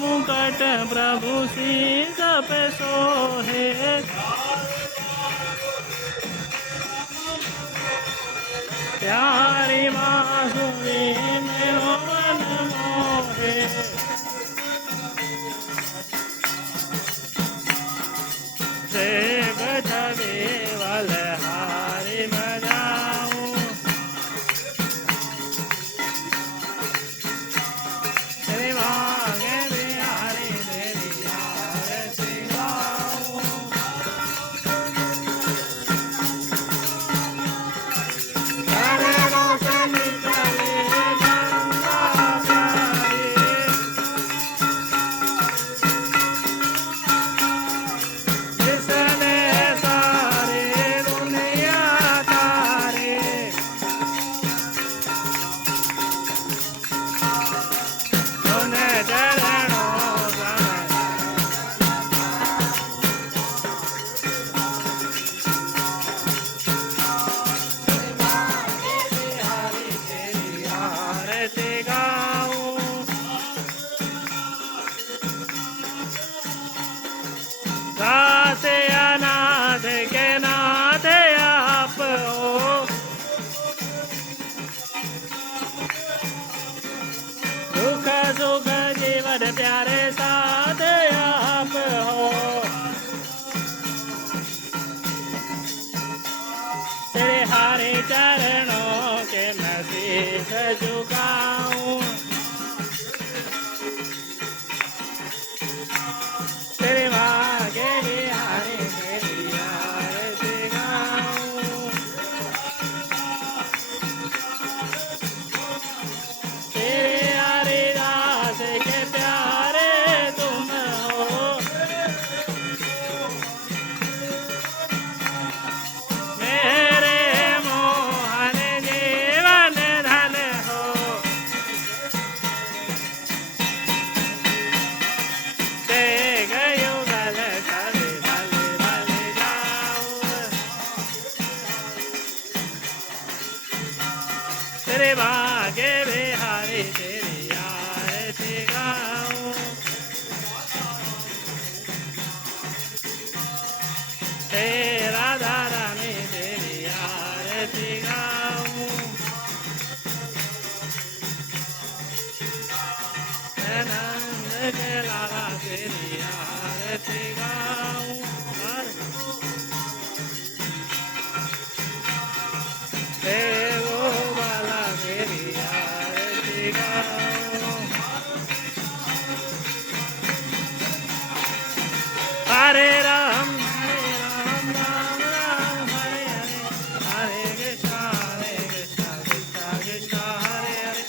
मुकट प्रभु शीस पे सोहे प्यारी बांसुरी में मन मोहे देव छवि बलहारी बजाऊं तेरे भागे बिहारी तेरी आरती गाऊं तेरे रोशन चले गंगा प्यारी जिसने सारी दुनिया तारी उन्हें चरणों में बिहारी तेरी आरती गाऊं दासे अनाथ के नाथ आप हो दुख सुख जीवन प्यारे साथ आप हो तेरे हरे चरणों के मैं शीश झुकाऊं तेरे भागे बिहारी तेरी आरती गाऊं तेरे हरिदास के प्यारे तुम हो मेरे मोहन जीवन धन हो देख युगल कभी भल भल जाऊं तेरे भागे बिहारी तेरी आरती गाऊं तेरा धारा में तेरी आरती गाऊं नंद के लाला तेरी आरती गाऊं देवो वाला तेरी आरती गाऊं हरे राम राम राम हरे हरे हरे कृष्णा कृष्णा कृष्णा हरे हरे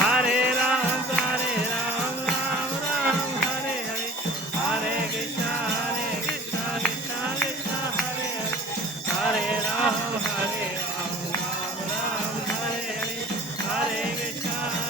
हरे राम राम राम हरे हरे हरे कृष्णा कृष्णा कृष्णा हरे हरे हरे राम राम राम हरे हरे हरे कृष्णा कृष्णा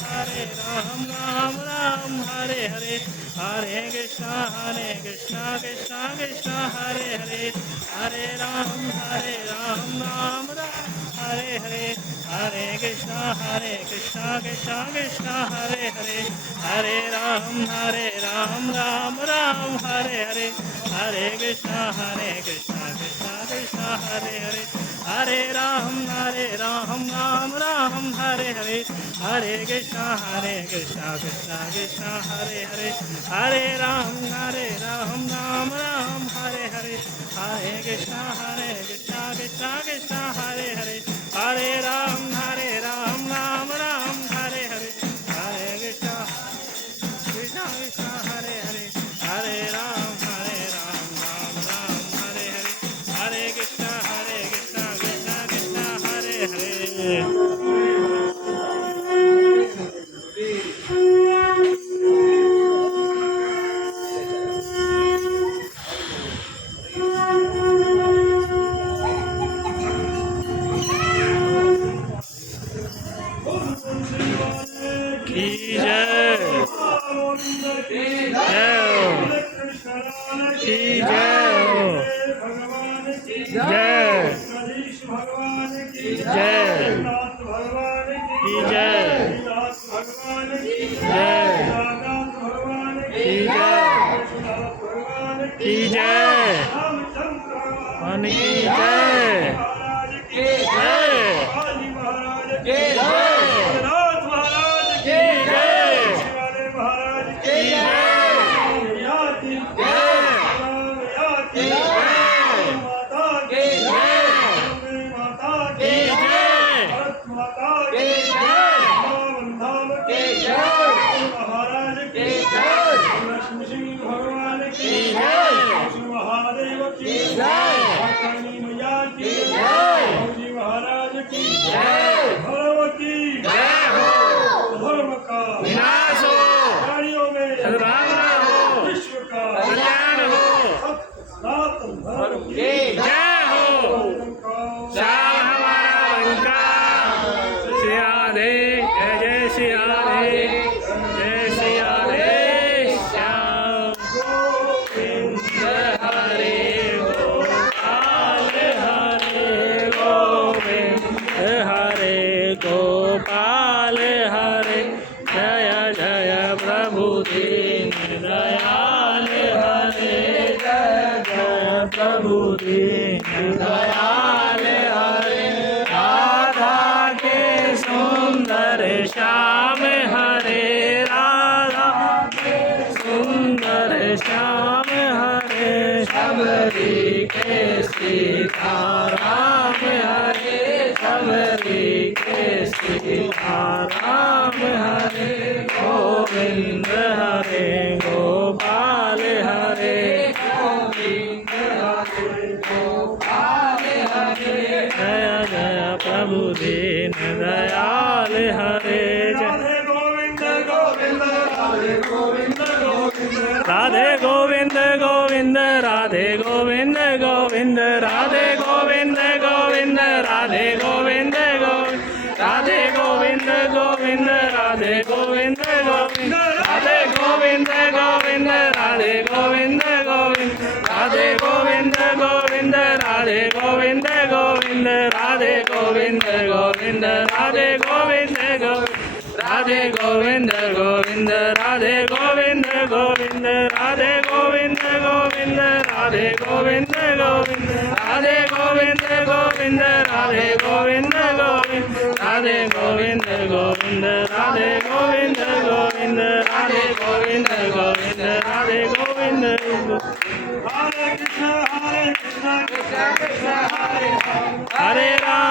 हरे राम राम राम हरे हरे हरे कृष्णा कृष्णा कृष्णा हरे हरे हरे राम राम राम हरे हरे हरे कृष्णा कृष्णा कृष्णा हरे हरे हरे राम राम राम हरे हरे हरे कृष्णा हरे राम राम हरे हरे हरे कृष्णा कृष्णा कृष्णा हरे हरे हरे राम राम हरे हरे हरे कृष्णा कृष्णा कृष्णा हरे हरे हरे राम राम हरे हरे हरे कृष्णा कृष्णा कृष्णा हरे हरे हरे राम राम हरे हरे हरे कृष्णा कृष्णा कृष्णा हरे हरे हरे राम राम हरे हरे हरे कृष्णा कृष्णा कृष्णा हरे हरे हरे राम राम हरे हरे हरे कृष्णा कृष्णा कृष्णा हरे हरे हरे राम राम राम हरे हरे हरे कृष्णा कृष्णा कृष्णा हरे हरे Hare Ram.